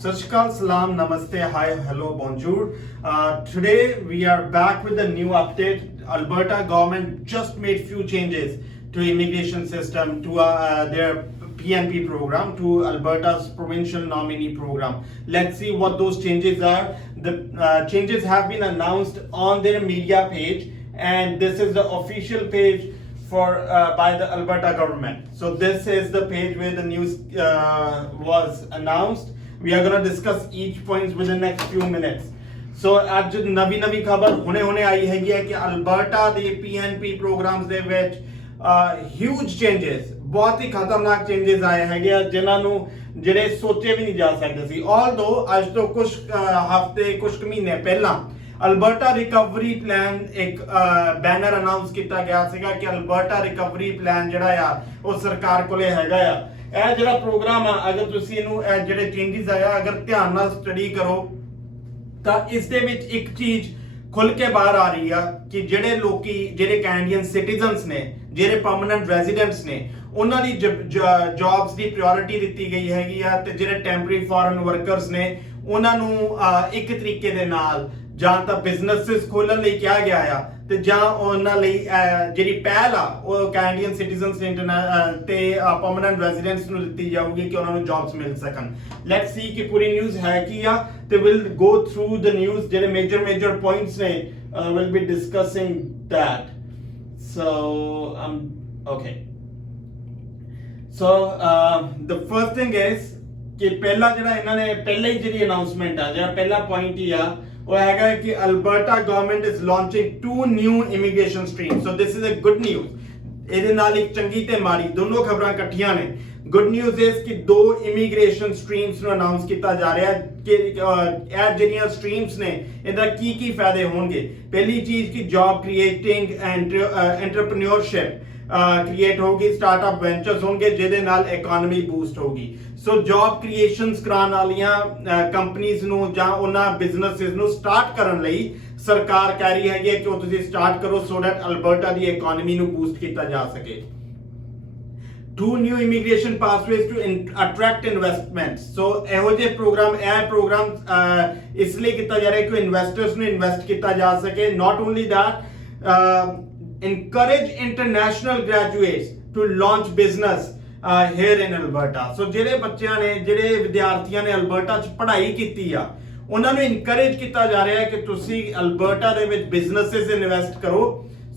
Sat Shri Akal, Salam, Namaste, Hi, Hello, Bonjour. Today we are back with a new update. Alberta government just made few changes to immigration system, to their PNP program, to Alberta's provincial nominee program. Let's see what those changes are. The changes have been announced on their media page, and this is the official page for by the Alberta government. So this is the page where the news was announced. We are going to discuss each points within the next few minutes. So ਅੱਜ ਨਵੀਂ ਖਬਰ ਹੁਣੇ ਆਈ ਹੈਗੀ ਹੈ ਕਿ Alberta ਦੇ PNP programs ਦੇ ਵਿੱਚ ਹਿਊਜ ਚੇਂਜਸ, ਬਹੁਤ ਹੀ ਖਤਰਨਾਕ ਚੇਂਜਸ ਆਏ ਹੈਗੇ ਆ ਜਿਨ੍ਹਾਂ ਨੂੰ ਜਿਹੜੇ ਸੋਚੇ ਵੀ ਨਹੀਂ ਜਾ ਸਕਦੇ ਸੀ। ਆਲਦੋ ਅੱਜ ਤੋਂ ਕੁਝ ਹਫ਼ਤੇ ਕੁਝ ਮਹੀਨੇ ਪਹਿਲਾਂ ਅਲਬਰਟਾ ਰਿਕਵਰੀ ਪਲਾਨ ਇੱਕ ਬੈਨਰ ਅਨਾਉਂਸ ਕੀਤਾ ਗਿਆ ਸੀਗਾ ਕਿ ਅਲਬਰਟਾ ਰਿਕਵਰੀ ਪਲਾਨ ਜਿਹੜਾ ਆ ਉਹ ਸਰਕਾਰ ਕੋਲੇ ਹੈਗਾ ਆ। ਇਹ ਜਿਹੜਾ ਪ੍ਰੋਗਰਾਮ ਆ, ਅਗਰ ਤੁਸੀਂ ਇਹਨੂੰ ਜਿਹੜੇ ਚੇਂਜਸ ਆਇਆ ਅਗਰ ਧਿਆਨ ਨਾਲ ਸਟੱਡੀ ਕਰੋ ਤਾਂ ਇਸ ਦੇ ਵਿੱਚ ਇੱਕ ਚੀਜ਼ ਖੁੱਲ ਕੇ ਬਾਹਰ ਆ ਰਹੀ ਆ ਕਿ ਜਿਹੜੇ ਲੋਕੀ ਜਿਹੜੇ ਕੈਨੇਡੀਅਨ ਸਿਟੀਜ਼ਨਸ ਨੇ, ਜਿਹੜੇ ਪਰਮਨੈਂਟ ਰੈਜ਼ੀਡੈਂਟਸ ਨੇ, ਉਹਨਾਂ ਦੀ ਜੌਬਸ ਦੀ ਪ੍ਰਾਇੋਰਟੀ ਦਿੱਤੀ ਗਈ ਹੈਗੀ ਆ ਤੇ ਜਿਹੜੇ ਟੈਂਪਰੇਰੀ ਫੋਰਨ ਵਰਕਰਸ ਨੇ ਉਹਨਾਂ ਨੂੰ ਇੱਕ ਤਰੀਕੇ ਦੇ ਨਾਲ ਜਾਂ ਤਾਂ ਬਿਜ਼ਨੈਸਸ ਖੋਲਣ ਲਈ ਕਿਹਾ ਗਿਆ ਆ ਤੇ ਜਾਂ ਉਹਨਾਂ ਲਈ ਜਿਹੜੀ ਪਹਿਲ ਆ ਉਹ ਕੈਨੇਡੀਅਨ ਸਿਟੀਜ਼ਨਸ ਤੇ ਪਰਮਨੈਂਟ ਰੈਜ਼ੀਡੈਂਟਸ ਨੂੰ ਦਿੱਤੀ ਜਾਊਗੀ ਕਿ ਉਹਨਾਂ ਨੂੰ ਜੌਬਸ ਮਿਲ ਸਕਣ। ਲੈਟਸ ਸੀ ਕਿ ਪੂਰੀ ਨਿਊਜ਼ ਹੈ ਕੀ ਆ ਤੇ will go through the news. ਜਿਹੜੇ ਮੇਜਰ ਪੁਆਇੰਟਸ ਨੇ will be discussing that. So okay, so the first thing is ਕਿ ਪਹਿਲਾ ਜਿਹੜਾ ਇਹਨਾਂ ਨੇ ਪਹਿਲਾਂ ਹੀ ਜਿਹੜੀ ਅਨਾਉਂਸਮੈਂਟ ਆ, ਜਿਹੜਾ ਪਹਿਲਾ ਪੁਆਇੰਟ ਹੀ ਆ ਉਹ ਹੈਗਾ ਕਿ Alberta government is launching 2 new immigration stream. So this is a good news. ਇਹਦੇ ਨਾਲ ਇੱਕ ਚੰਗੀ ਤੇ ਮਾੜੀ ਦੋਨੋਂ ਖਬਰਾਂ ਇਕੱਠੀਆਂ ਨੇ। ਗੁੱਡ ਨਿਊਜ਼ ਇਸ ਕਿ 2 ਇਮੀਗ੍ਰੇਸ਼ਨ ਸਟ੍ਰੀਮਸ ਨੂੰ ਅਨਾਉਂਸ ਕੀਤਾ ਜਾ ਰਿਹਾ ਕਿ ਇਹ ਜਿਹੜੀਆਂ ਸਟ੍ਰੀਮਸ ਨੇ ਇਹਦਾ ਕੀ ਫਾਇਦੇ ਹੋਣਗੇ। ਪਹਿਲੀ ਚੀਜ਼ ਕਿ job creating and entrepreneurship create ਹੋਗੀ, ਸਟਾਰਟਅਪ ਵੈਂਚਰਸ ਹੋਣਗੇ ਜਿਹਦੇ ਨਾਲ ਇਕਨੋਮੀ ਬੂਸਟ ਹੋਗੀ। ਸੋ ਜੌਬ ਕ੍ਰੀਏਸ਼ਨਸ ਕਰਾਉਣ ਵਾਲੀਆਂ ਕੰਪਨੀਆਂ ਨੂੰ ਜਾਂ ਉਹਨਾਂ ਬਿਜ਼ਨੈਸਿਸ ਨੂੰ ਸਟਾਰਟ ਕਰਨ ਲਈ ਸਰਕਾਰ ਕਹਿ ਰਹੀ ਹੈਗੀ ਕਿ ਉਹ ਤੁਸੀਂ ਸਟਾਰਟ ਕਰੋ so that Alberta the economy ਨੂੰ ਬੂਸਟ ਕੀਤਾ ਜਾ ਸਕੇ। 2 new immigration pathways to attract investments. So ਇਹੋ ਜਿਹੇ ਪ੍ਰੋਗਰਾਮ ਇਸ ਲਈ ਕੀਤਾ ਜਾ ਰਿਹਾ ਕਿ ਇਨਵੈਸਟਰਸ ਨੂੰ ਇਨਵੈਸਟ ਕੀਤਾ ਜਾ ਸਕੇ। Not only that, encourage international graduates to launch business here in Alberta. So ਜਿਹੜੇ ਬੱਚਿਆਂ ਨੇ, ਜਿਹੜੇ ਵਿਦਿਆਰਥੀਆਂ ਨੇ ਅਲਬਰਟਾ 'ਚ ਪੜ੍ਹਾਈ ਕੀਤੀ ਆ ਉਹਨਾਂ ਨੂੰ ਇਨਕਰੇਜ ਕੀਤਾ ਜਾ ਰਿਹਾ ਹੈ ਕਿ ਤੁਸੀਂ ਅਲਬਰਟਾ ਦੇ ਵਿੱਚ ਬਿਜ਼ਨੈਸਿਸ ਇਨਵੈਸਟ ਕਰੋ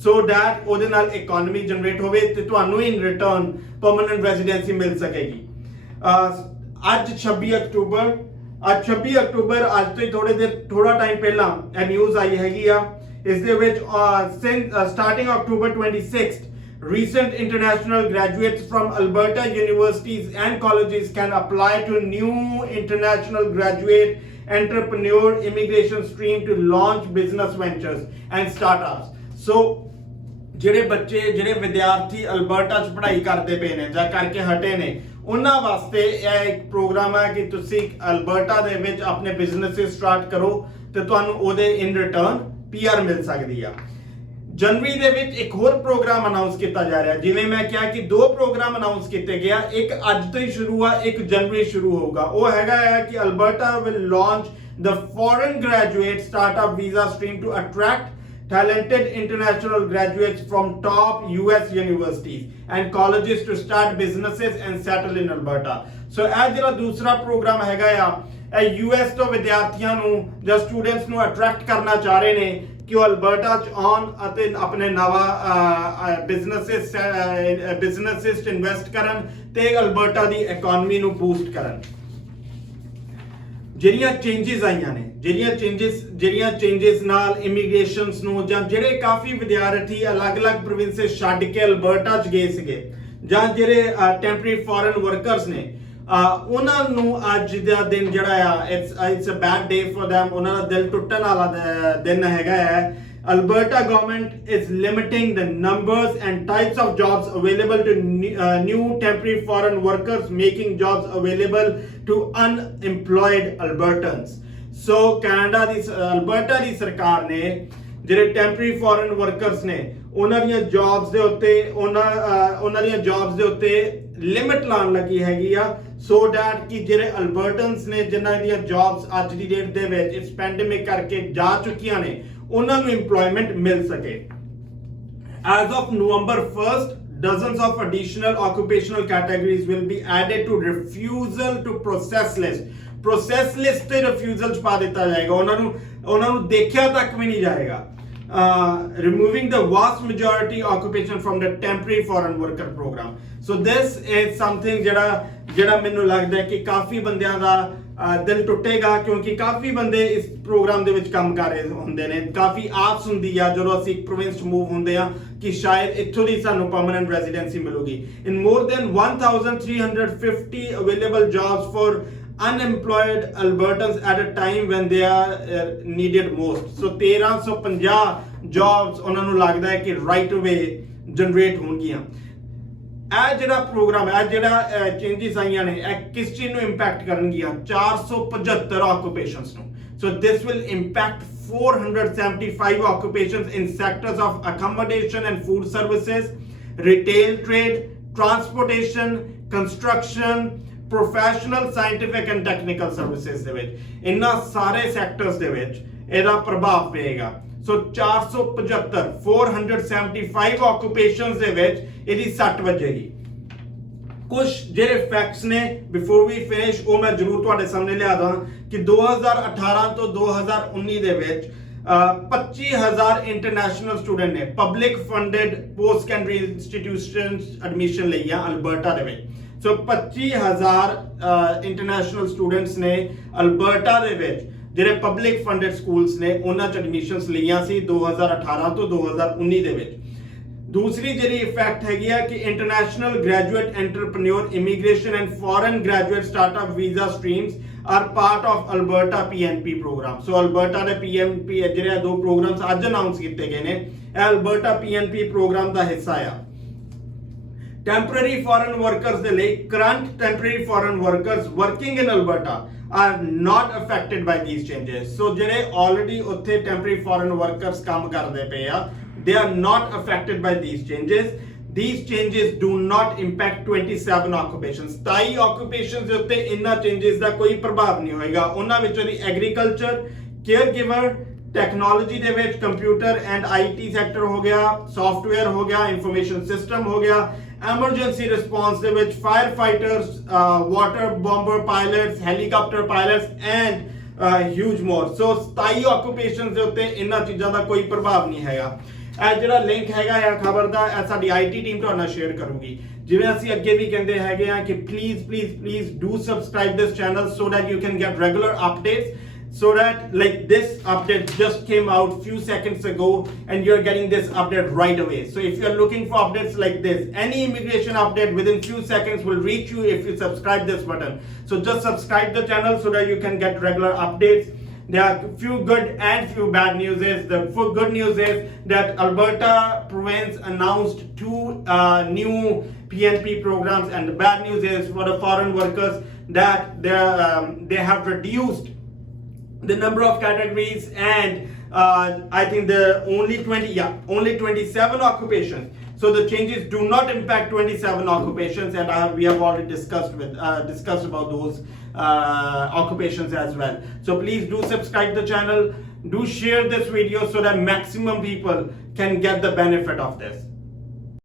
ਸੋ ਦੈਟ ਉਹਦੇ ਨਾਲ ਇਕਨੋਮੀ ਜਨਰੇਟ ਹੋਵੇ ਤੇ ਤੁਹਾਨੂੰ ਇਨ ਰਿਟਰਨ ਪਰਮਨੈਂਟ ਰੈਜ਼ੀਡੈਂਸੀ ਮਿਲ ਸਕੇਗੀ। ਅੱਜ 26 ਅਕਤੂਬਰ ਅੱਜ ਤੋਂ ਹੀ ਥੋੜਾ ਟਾਈਮ ਪਹਿਲਾਂ ਇਹ ਨਿਊਜ਼ ਆਈ ਹੈਗੀ ਆ। ਇਸ ਦੇ ਵਿੱਚ starting October 26th, recent international graduates from Alberta universities and colleges can apply to new international graduate entrepreneur immigration stream to launch business ventures and startups. So ਜਿਹੜੇ ਵਿਦਿਆਰਥੀ ਅਲਬਰਟਾ 'ਚ ਪੜ੍ਹਾਈ ਕਰਦੇ ਪਏ ਨੇ ਜਾਂ ਕਰਕੇ ਹਟੇ ਨੇ ਉਹਨਾਂ ਵਾਸਤੇ ਇਹ ਇੱਕ ਪ੍ਰੋਗਰਾਮ ਹੈ ਕਿ ਤੁਸੀਂ ਅਲਬਰਟਾ ਦੇ ਵਿੱਚ ਆਪਣੇ ਬਿਜ਼ਨੈਸ ਸਟਾਰਟ ਕਰੋ ਤੇ ਤੁਹਾਨੂੰ ਉਹਦੇ ਇਨ ਰਿਟਰਨ PR ਮਿਲ ਸਕਦੀ ਆ। ਜਨਵਰੀ ਦੇ ਵਿੱਚ ਇੱਕ ਹੋਰ ਪ੍ਰੋਗਰਾਮ ਅਨਾਉਂਸ ਕੀਤਾ ਜਾ ਰਿਹਾ। ਜਿਵੇਂ ਮੈਂ ਕਿਹਾ ਕਿ 2 ਪ੍ਰੋਗਰਾਮ ਅਨਾਉਂਸ ਕੀਤੇ ਗਿਆ, ਇੱਕ ਅੱਜ ਤੋਂ ਹੀ ਸ਼ੁਰੂ ਆ, ਇੱਕ ਜਨਵਰੀ ਸ਼ੁਰੂ ਹੋਊਗਾ। ਉਹ ਹੈਗਾ ਕਿ Alberta will launch the foreign graduate startup visa stream to attract talented international graduates from top US universities and colleges to start businesses and settle in Alberta. So ਇਹ ਜਿਹੜਾ ਦੂਸਰਾ ਪ੍ਰੋਗਰਾਮ ਹੈਗਾ ਆ ਇਹ US ਤੋਂ ਵਿਦਿਆਰਥੀਆਂ ਨੂੰ ਜਾਂ ਸਟੂਡੈਂਟਸ ਨੂੰ ਅਟਰੈਕਟ ਕਰਨਾ ਚਾਹ ਰਹੇ ਨੇ ਕਿ ਉਹ ਅਲਬਰਟਾ 'ਚ ਆਉਣ ਅਤੇ ਆਪਣੇ ਨਵਾਂ ਬਿਜ਼ਨੈਸਿਸ 'ਚ ਇਨਵੈਸਟ ਕਰਨ ਤੇ ਅਲਬਰਟਾ ਦੀ ਇਕਨੋਮੀ ਨੂੰ ਬੂਸਟ ਕਰਨ। ਜਿਹੜੀਆਂ ਚੇਂਜਸ ਆਈਆਂ ਨੇ, ਜਿਹੜੀਆਂ ਚੇਂਜਸ ਨਾਲ ਇਮੀਗ੍ਰੇਸ਼ਨਸ ਨੂੰ ਜਾਂ ਜਿਹੜੇ ਕਾਫੀ ਵਿਦਿਆਰਥੀ ਅਲੱਗ-ਅਲੱਗ ਪ੍ਰੋਵਿੰਸਸ ਛੱਡ ਕੇ ਅਲਬਰਟਾ 'ਚ ਗਏ ਸੀਗੇ ਜਾਂ ਜਿਹੜੇ ਟੈਂਪਰੇਰੀ ਫੋਰਨ ਵਰਕਰਸ ਨੇ ਉਹਨਾਂ ਨੂੰ ਅੱਜ ਦਾ ਦਿਨ ਜਿਹੜਾ ਆ it's a bad day for them। ਉਹਨਾਂ ਦਾ ਦਿਲ ਟੁੱਟਣ ਵਾਲਾ ਦਿਨ ਹੈਗਾ ਹੈ। Alberta government is limiting the numbers and types of jobs available to new temporary foreign workers, making jobs available to unemployed Albertans. So Alberta ਦੀ ਸਰਕਾਰ ਨੇ ਜਿਹੜੇ ਟੈਂਪਰੇਰੀ ਫੋਰਨ ਵਰਕਰਸ ਨੇ ਉਹਨਾਂ ਦੀਆਂ ਜੌਬਸ ਦੇ ਉੱਤੇ ਲਿਮਿਟ ਲਾਉਣ ਲੱਗੀ ਹੈਗੀ ਆ so that ਕਿ ਜਿਹੜੇ ਅਲਬਰਟਨਸ ਨੇ ਜਿਨ੍ਹਾਂ ਦੀਆਂ ਜੌਬਸ ਅੱਜ ਦੀ ਡੇਟ ਦੇ ਵਿੱਚ ਇਸ ਪੈਂਡੇਮਿਕ ਕਰਕੇ ਜਾ ਚੁੱਕੀਆਂ ਨੇ ਉਹਨਾਂ ਨੂੰ ਇੰਪਲੋਇਮੈਂਟ ਮਿਲ ਸਕੇ। As of November 1st, dozens of additional occupational categories will be added to refusal to process list. Process list ਤੇ refusal ਚ ਪਾ ਦਿੱਤਾ ਜਾਏਗਾ, ਉਹਨਾਂ ਨੂੰ ਦੇਖਿਆ ਤੱਕ ਵੀ ਨਹੀਂ ਜਾਏਗਾ। Removing the vast majority occupation from the temporary foreign worker program. So this is something ਜਿਹੜਾ ਮੈਨੂੰ ਲੱਗਦਾ ਹੈ ਕਿ ਕਾਫੀ ਬੰਦਿਆਂ ਦਾ ਦਿਲ ਟੁੱਟੇਗਾ, ਕਿਉਂਕਿ ਕਾਫੀ ਬੰਦੇ ਇਸ ਪ੍ਰੋਗਰਾਮ ਦੇ ਵਿੱਚ ਕੰਮ ਕਰ ਰਹੇ ਹੁੰਦੇ ਨੇ। ਕਾਫੀ ਆਸ ਹੁੰਦੀ ਆ ਜਦੋਂ ਅਸੀਂ ਇੱਕ ਪ੍ਰੋਵਿੰਸ ਚ ਮੂਵ ਹੁੰਦੇ ਆ ਕਿ ਸ਼ਾਇਦ ਇੱਥੋਂ ਦੀ ਸਾਨੂੰ ਪਰਮਨੈਂਟ ਰੈਜ਼ੀਡੈਂਸੀ ਮਿਲੂਗੀ। In more than 1350 available jobs for unemployed Albertans at a time when they are needed most. So 1350 jobs ਉਹਨਾਂ ਨੂੰ ਲੱਗਦਾ ਹੈ ਕਿ right away ਜਨਰੇਟ ਹੋਣਗੀਆਂ। ਇਹ ਜਿਹੜਾ ਪ੍ਰੋਗਰਾਮ ਹੈ, ਜਿਹੜਾ ਚੇਂਜਸ ਆਈਆਂ ਨੇ, ਇਹ ਕਿਸ ਚੀਜ਼ ਨੂੰ ਇੰਪੈਕਟ ਕਰਨਗੀਆਂ? 475 ਆਕੂਪੇਸ਼ਨਸ ਨੂੰ। So this will impact 475 occupations in sectors of accommodation and food services, retail trade, transportation, construction, professional, scientific and technical services ਦੇ ਵਿੱਚ ਇਹਨਾਂ ਸਾਰੇ ਸੈਕਟਰਸ ਦੇ ਵਿੱਚ ਇਹਦਾ ਪ੍ਰਭਾਵ ਪਏਗਾ। ਸੋ 475 ਆਕੂਪੇਸ਼ਨਸ ਦੇ ਵਿੱਚ ਇਹਦੀ ਸੱਟ ਵੱਜੇਗੀ। ਕੁਝ ਜਿਹੜੇ ਫੈਕਟਸ ਨੇ ਬਿਫੋਰ ਵੀ ਫਿਨਿਸ਼ ਉਹ ਮੈਂ ਜ਼ਰੂਰ ਤੁਹਾਡੇ ਸਾਹਮਣੇ ਲਿਆ ਦਾਂ ਕਿ 2018 ਤੋਂ 2019 ਦੇ ਵਿੱਚ 25,000 ਇੰਟਰਨੈਸ਼ਨਲ ਸਟੂਡੈਂਟ ਨੇ public funded post secondary institutions admission ਲਈ ਆ ਅਲਬਰਟਾ ਦੇ ਵਿੱਚ। ਸੋ 25,000 ਇੰਟਰਨੈਸ਼ਨਲ ਸਟੂਡੈਂਟਸ ਨੇ ਅਲਬਰਟਾ ਦੇ ਵਿੱਚ ਜਿਹੜੇ ਪਬਲਿਕ ਫੰਡਡ ਸਕੂਲਸ ਨੇ ਉਹਨਾਂ ਚ ਐਡਮਿਸ਼ਨਸ ਲਈਆਂ ਸੀ 2018 ਤੋਂ 2019 ਦੇ ਵਿੱਚ। ਦੂਸਰੀ ਜਿਹੜੀ ਇਫੈਕਟ ਹੈਗੀ ਆ ਕਿ international graduate entrepreneur immigration and foreign graduate startup visa streams are part of Alberta PNP program. So Alberta ਦੇ PNP ਜਿਹੜੇ ਦੋ ਪ੍ਰੋਗਰਾਮਸ ਅੱਜ ਅਨਾਉਂਸ ਕੀਤੇ ਗਏ ਨੇ, ਇਹ Alberta PNP ਪ੍ਰੋਗਰਾਮ ਦਾ ਹਿੱਸਾ ਆ। Temporary foreign workers ਦੇ ਲਈ current temporary foreign workers working in Alberta are not affected by these changes. So ਜਿਹੜੇ already ਉੱਥੇ temporary foreign workers ਕੰਮ ਕਰਦੇ ਪਏ ਆ, they are not affected by these changes. These changes do not impact 27 occupations. 27 occupations ਦੇ ਉੱਤੇ ਇਹਨਾਂ changes ਦਾ ਕੋਈ ਪ੍ਰਭਾਵ ਨਹੀਂ ਹੋਏਗਾ। ਉਹਨਾਂ ਵਿੱਚੋਂ ਦੀ agriculture, caregiver, ਟੈਕਨੋਲੋਜੀ ਦੇ ਵਿੱਚ ਕੰਪਿਊਟਰ ਐਂਡ IT ਸੈਕਟਰ ਹੋ ਗਿਆ, ਸੌਫਟਵੇਅਰ ਹੋ ਗਿਆ, ਇਨਫੋਰਮੇਸ਼ਨ ਸਿਸਟਮ ਹੋ ਗਿਆ, ਐਮਰਜੈਂਸੀ ਰਿਸਪੌਂਸ ਦੇ ਵਿੱਚ fire fighters, water bomber pilots, helicopter pilots and huge more. So 27 occupations ਦੇ ਉੱਤੇ ਇਹਨਾਂ ਚੀਜ਼ਾਂ ਦਾ ਕੋਈ ਪ੍ਰਭਾਵ ਨਹੀਂ ਹੈਗਾ। ਇਹ ਜਿਹੜਾ ਲਿੰਕ ਹੈਗਾ ਆ ਖਬਰ ਦਾ, ਇਹ ਸਾਡੀ IT ਟੀਮ ਤੁਹਾਡੇ ਨਾਲ ਸ਼ੇਅਰ ਕਰੂਗੀ। ਜਿਵੇਂ ਅਸੀਂ ਅੱਗੇ ਵੀ ਕਹਿੰਦੇ ਹੈਗੇ ਆ ਕਿ please do subscribe this channel so that you can get regular updates, so that like this update just came out few seconds ago and you're getting this update right away. So if you're looking for updates like this, any immigration update within few seconds will reach you if you subscribe this button. So just subscribe the channel so that you can get regular updates. There are few good and few bad news. The good news is that Alberta province announced 2 new PNP programs, and the bad news is for the foreign workers that they have reduced the number of categories, and I think only 27 occupations. So the changes do not impact 27 occupations, and we have already discussed about those occupations as well. So please do subscribe the channel, do share this video so that maximum people can get the benefit of this.